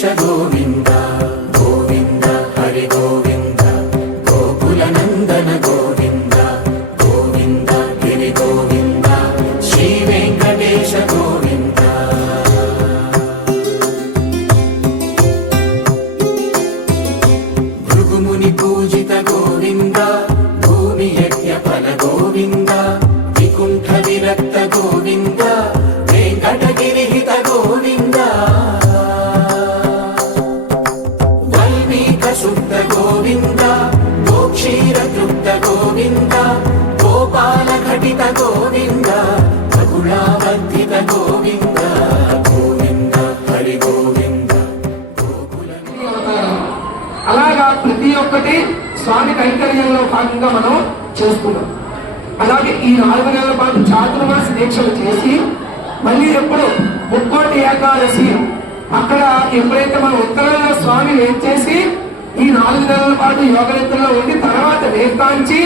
వెంకటేశ గోవింద గోవింద హరి గోవింద గోకుల నందన గోవింద గోవింద గిరి గోవింద శ్రీ వెంకటేశ గోవింద భృగుముని పూజిత గోవింద భూమి యజ్ఞ ఫల గోవింద వికుంఠ విరక్త గోవింద వెంకటగిరి హిత గోవింద వల్మీక శుద్ధ గోవింద గోక్షీర తృప్త గోవింద గోపాల ఘటిత గోవింద బహుళావర్ధిత గోవింద గోవింద హరి గోవింద అలాగా ప్రతి ఒక్కటి స్వామి కైంకర్యంలో భాగంగా మనం చేస్తున్నాం. అలాగే ఈ 4 నెలల పాటు చాతుర్మాస దీక్షలు చేసి మళ్ళీ ఎప్పుడు ముక్కోటి ఏకాదశి అక్కడ ఎప్పుడైతే మనం ఉత్తరంలో స్వామి చేసి ఈ 4 నెలల పాటు యోగనిద్రలో ఉండి తర్వాత వేకాంచి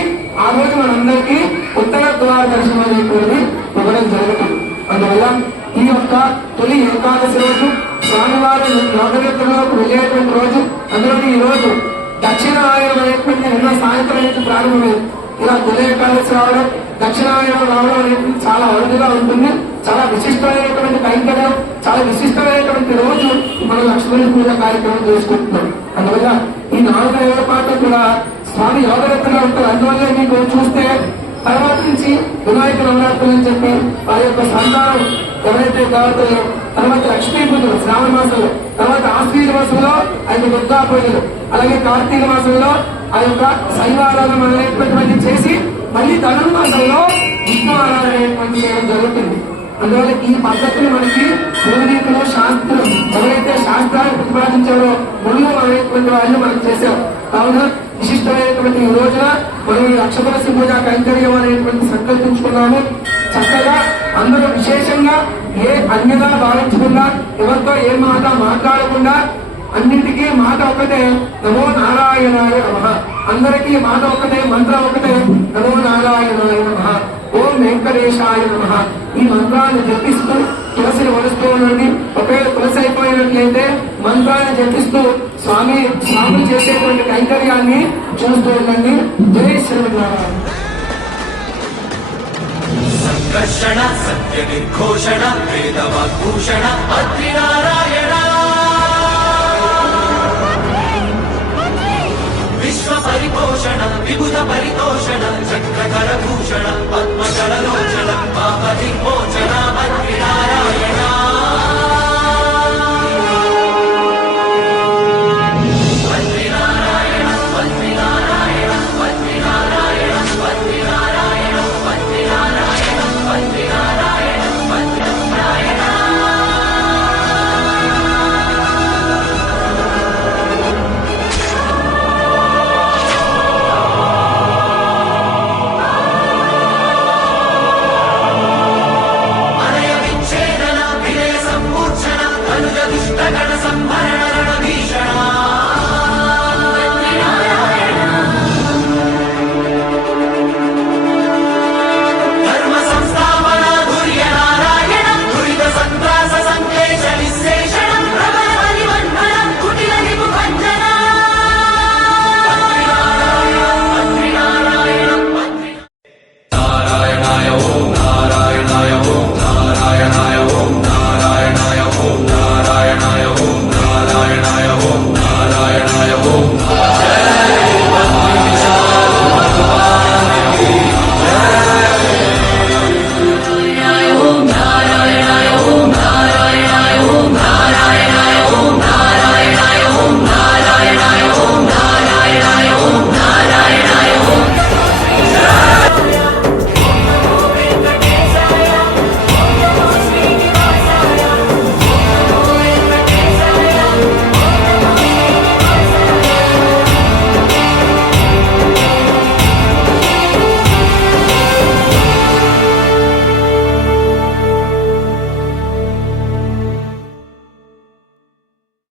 ఆ రోజు మనందరికీ ఉత్తర ద్వార దర్శనం అనేటువంటి ఇవ్వడం జరుగుతుంది. అందువల్ల ఈ యొక్క తొలి ఏకాదశి రోజు స్వామివారి యోగనిద్రలోకి వెళ్ళేటువంటి రోజు, అందులో ఈ రోజు దక్షిణాయనం అనేటువంటి నిన్న సాయంత్రం నుంచి ప్రారంభమైంది. ఇలా తొలి ఏకాదశి రావడం, దక్షిణాయనం రావడం అనేది చాలా అరుదుగా ఉంటుంది. చాలా విశిష్టమైనటువంటి కైంకర్యం, చాలా విశిష్టమైనటువంటి రోజు మనం లక్ష్మీ పూజ కార్యక్రమం చేసుకుంటున్నాం. అందువల్ల ఈ 4 నెలల పాటు కూడా స్వామి యోగరత్నగా ఉంటారు. అందువల్ల మీకు చూస్తే తర్వాత నుంచి వినాయక నవరాత్రులు అని చెప్పి వారి యొక్క సంతానం ఎవరైతే కావుతారో, తర్వాత లక్ష్మీ పూజలు శ్రావణ మాసంలో, తర్వాత ఆశ్వీజ మాసంలో ఆయన దుర్గా పూజలు, అలాగే కార్తీక మాసంలో ఆ యొక్క శైవారాధన అనేటువంటి చేసి మళ్ళీ ధనుర్మాసంలో విష్ణు ఆరాధన అనేటువంటి చేయడం జరుగుతుంది. అందువల్ల ఈ పద్ధతులు మనకి పూర్వీకులు శాస్త్రం ఎవరైతే శాస్త్రాన్ని ప్రతిపాదించారో ముళ్ళు అనేటువంటి వాళ్ళు మనం చేశాం. కావున విశిష్టమైనటువంటి ఈ రోజున మనం ఈ లక్షపరసి పూజ కైంకర్యం అనేటువంటి సంకల్పించుకున్నాము. చక్కగా అందరూ విశేషంగా ఏ అన్యదా భావించకుండా, ఎవరితో ఏ మాట మాట్లాడకుండా, అన్నింటికీ మాట ఒకటే నమో నారాయణాయ నమః. అందరికీ మాట ఒకటే, మంత్రం ఒకటే నమో నారాయణాయ నమః, ఓం వెంకటేశాయ నమః. ఈ మంత్రాన్ని జపిస్తూ తులసిని వలుస్తూ ఉండండి. ఒకవేళ తులసి అయిపోయినట్లయితే మంత్రాన్ని జపిస్తూ స్వాములు చేసేటువంటి కైంకర్యాన్ని చూస్తూ ఉండండి. జై శ్రీమన్నారాయణ. సంకర్షణ సత్య నిర్ఘోషణ వేదవాగ్భూషణ అద్రి నారాయణ విశ్వ పరిపోషణ విబుధ పరితోషణ చక్రకర భూషణ